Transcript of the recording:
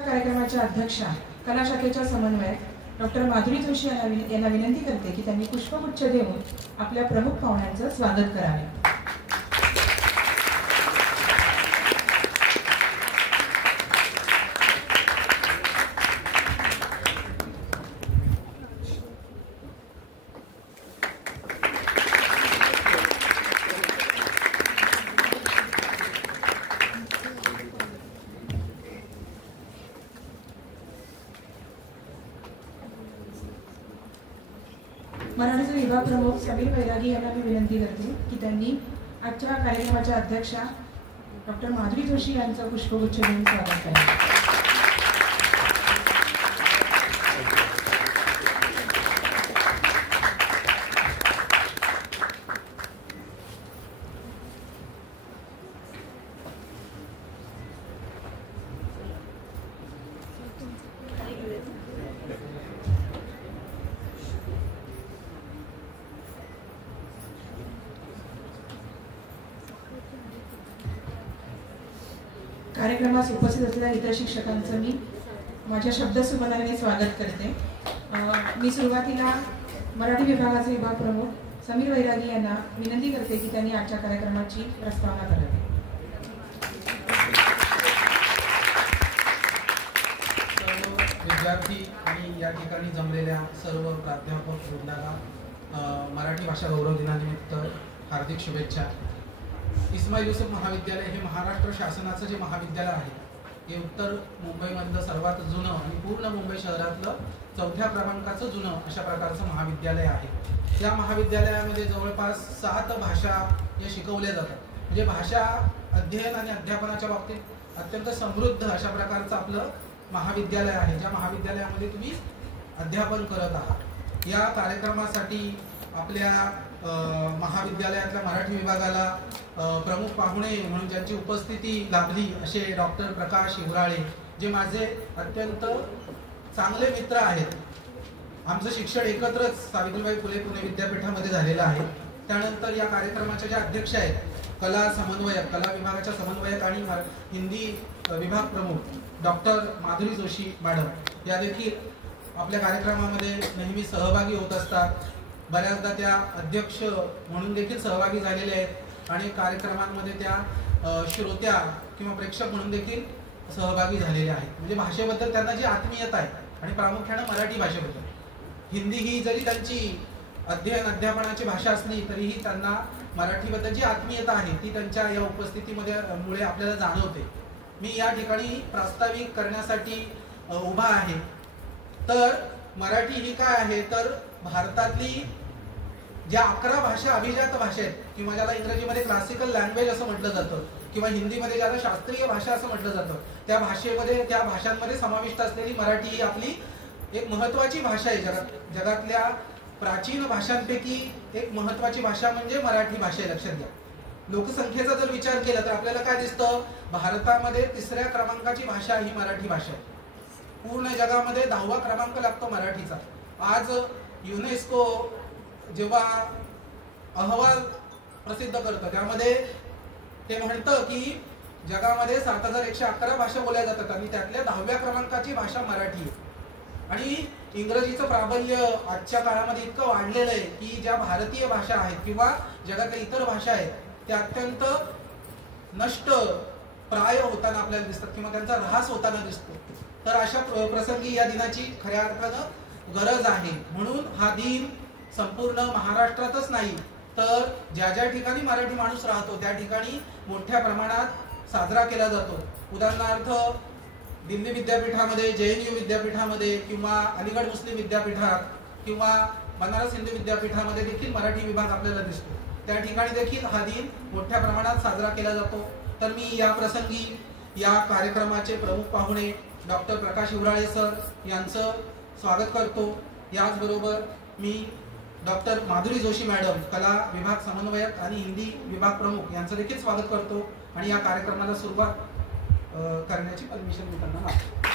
कार्यक्रमाच्या अध्यक्षा कला शाखेच्या समन्वयक डॉक्टर माधुरी जोशी यांना विनंती करते की त्यांनी पुष्पगुच्छ देऊन आपल्या प्रमुख पाहुण्यांचं स्वागत करावे। मराठीचे विभाग प्रमुख समीर वैरागी यांना मी विनंती करते की त्यांनी आजच्या कार्यक्रमाच्या अध्यक्षा डॉक्टर माधुरी जोशी यांचं पुष्पगुच्छ देऊन स्वागत करावे। कार्यक्रमास उपस्थित असलेल्या इतर शिक्षकांचं मी माझ्या शब्दसुमनाने स्वागत करते। मी सुरुवातीला मराठी विभागाचे विभाग प्रमुख समीर वैरागी यांना विनंती करते की त्यांनी आजच्या कार्यक्रमाची प्रस्तावना करावी। विद्यार्थी आणि या ठिकाणी जमलेल्या सर्व प्राध्यापक वृंदाला मराठी भाषा गौरव दिनानिमित्त हार्दिक शुभेच्छा। इस्माईल युसूफ महाविद्यालय हे महाराष्ट्र शासनाचं जे महाविद्यालय आहे हे उत्तर मुंबईमधलं सर्वात जुनं आणि पूर्ण मुंबई शहरातलं 4थ्या क्रमांकाचं जुनं अशा प्रकारचं महाविद्यालय आहे। या महाविद्यालयामध्ये जवळपास 7 भाषा या शिकवल्या जातात। म्हणजे भाषा अध्ययन आणि अध्यापनाच्या बाबतीत अत्यंत समृद्ध अशा प्रकारचं आपलं महाविद्यालय आहे, ज्या महाविद्यालयामध्ये तुम्ही अध्यापन करत आहात। या कार्यक्रमासाठी आपल्या महाविद्यालयातल्या मराठी विभागाला प्रमुख पाहुणे म्हणून ज्यांची उपस्थिती लाभली असे डॉक्टर प्रकाश हिवराळे, जे माझे अत्यंत चांगले मित्र आहेत। आमचं शिक्षण एकत्रच सावित्रीबाई फुले पुणे विद्यापीठामध्ये झालेलं आहे। त्यानंतर या कार्यक्रमाच्या ज्या अध्यक्ष आहेत कला विभागाच्या समन्वयक आणि हिंदी विभाग प्रमुख डॉक्टर माधुरी जोशी मॅडम, या देखील आपल्या कार्यक्रमामध्ये नेहमी सहभागी होत असतात। बऱ्याचदा त्या अध्यक्ष म्हणून देखील सहभागी झालेले आहेत आणि कार्यक्रमांमध्ये त्या श्रोत्या किंवा प्रेक्षक म्हणून देखील सहभागी झालेले आहेत। म्हणजे भाषेबद्दल त्यांना जी आत्मीयता आहे आणि प्रामुख्याने मराठी भाषेबद्दल, हिंदी ही जरी त्यांची अध्यापनाची भाषा असली तरीही त्यांना मराठीबद्दल जी आत्मीयता आहे ती त्यांच्या या उपस्थितीमुळे आपल्याला जाणवते। मी या ठिकाणी प्रास्ताविक करण्यासाठी उभा आहे। तर मराठी ही काय आहे तर भारतातली ज्या 11 भाषा अभिजात भाषा आहेत किंवा ज्याला इंग्रजीमध्ये क्लासिकल लँग्वेज असं म्हटलं जातं किंवा हिंदीमध्ये ज्याला शास्त्रीय भाषा असं म्हटलं जातं, त्या भाषांमध्ये समाविष्ट असलेली मराठी ही आपली एक महत्त्वाची भाषा आहे। जगातल्या प्राचीन भाषांपैकी एक महत्त्वाची भाषा म्हणजे मराठी भाषा आहे, लक्षात घ्या। लोकसंख्येचा जर विचार केला तर आपल्याला काय दिसतं, भारतामध्ये 3ऱ्या क्रमांकाची भाषा ही मराठी भाषा आहे। पूर्ण जगामध्ये 10वा क्रमांक लागतो मराठीचा। आज युनेस्को जेव्हा अहवाल प्रसिद्ध करतं त्यामध्ये ते म्हणतं की जगामध्ये 7111 भाषा बोलल्या जातात आणि त्यातल्या 10व्या क्रमांकाची भाषा मराठी आहे। आणि इंग्रजीचं प्राबल्य आजच्या काळामध्ये इतकं वाढलेलं आहे की ज्या भारतीय भाषा आहेत किंवा जगातल्या इतर भाषा आहेत त्या अत्यंत नष्ट प्राय होताना आपल्याला दिसतात किंवा त्यांचा ऱ्हास होताना दिसतो। तर अशा प्रसंगी या दिनाची खऱ्या अर्थानं गरज आहे। म्हणून हा दिन संपूर्ण महाराष्ट्रातच नाही तर ज्या ठिकाणी मराठी माणूस राहतो त्या ठिकाणी मोठ्या प्रमाणात साजरा केला जातो। उदाहरणार्थ दिल्ली विद्यापीठामध्ये, JNU विद्यापीठामध्ये किंवा अलीगढ मुस्लिम विद्यापीठात किंवा बनारस हिंदू विद्यापीठामध्ये देखील मराठी विभाग आपल्याला दिसतो। त्या ठिकाणी देखील हा दिन मोठ्या प्रमाणात साजरा केला जातो। तर मी या प्रसंगी या कार्यक्रमाचे प्रमुख पाहुणे डॉक्टर प्रकाश हिवराळे सर यांचं स्वागत करतो। याचबरोबर मी डॉक्टर माधुरी जोशी मॅडम कला विभाग समन्वयक आणि हिंदी विभाग प्रमुख यांचं देखील स्वागत करतो आणि या कार्यक्रमाला सुरुवात करण्याची परमिशन मी त्यांना मागतो।